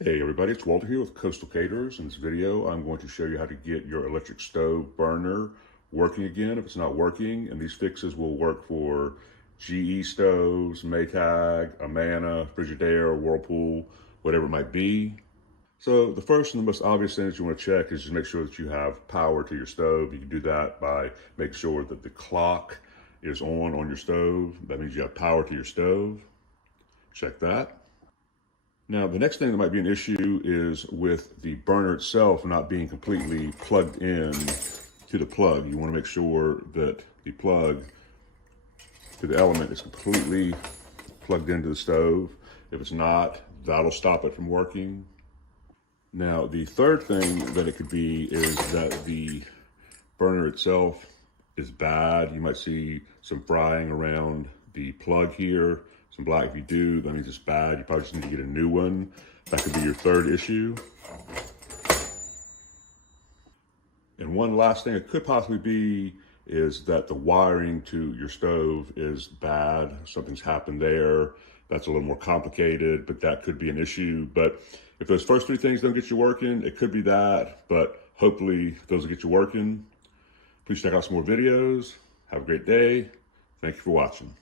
Hey everybody, it's Walter here with Coastal Caterers. In this video, I'm going to show you how to get your electric stove burner working again if it's not working. And these fixes will work for GE stoves, Maytag, Amana, Frigidaire, Whirlpool, whatever it might be. So the first and the most obvious thing that you want to check is just make sure that you have power to your stove. You can do that by making sure that the clock is on your stove. That means you have power to your stove. Check that. Now, the next thing that might be an issue is with the burner itself not being completely plugged in to the plug. You want to make sure that the plug to the element is completely plugged into the stove. If it's not, that'll stop it from working. Now, the third thing that it could be is that the burner itself is bad. You might see some frying around the plug here. Some black. If you do, that means it's bad. You probably just need to get a new one. That could be your third issue. And one last thing it could possibly be is that the wiring to your stove is bad. Something's happened there. That's a little more complicated, but that could be an issue. But if those first three things don't get you working, it could be that, but hopefully those will get you working. Please check out some more videos. Have a great day. Thank you for watching.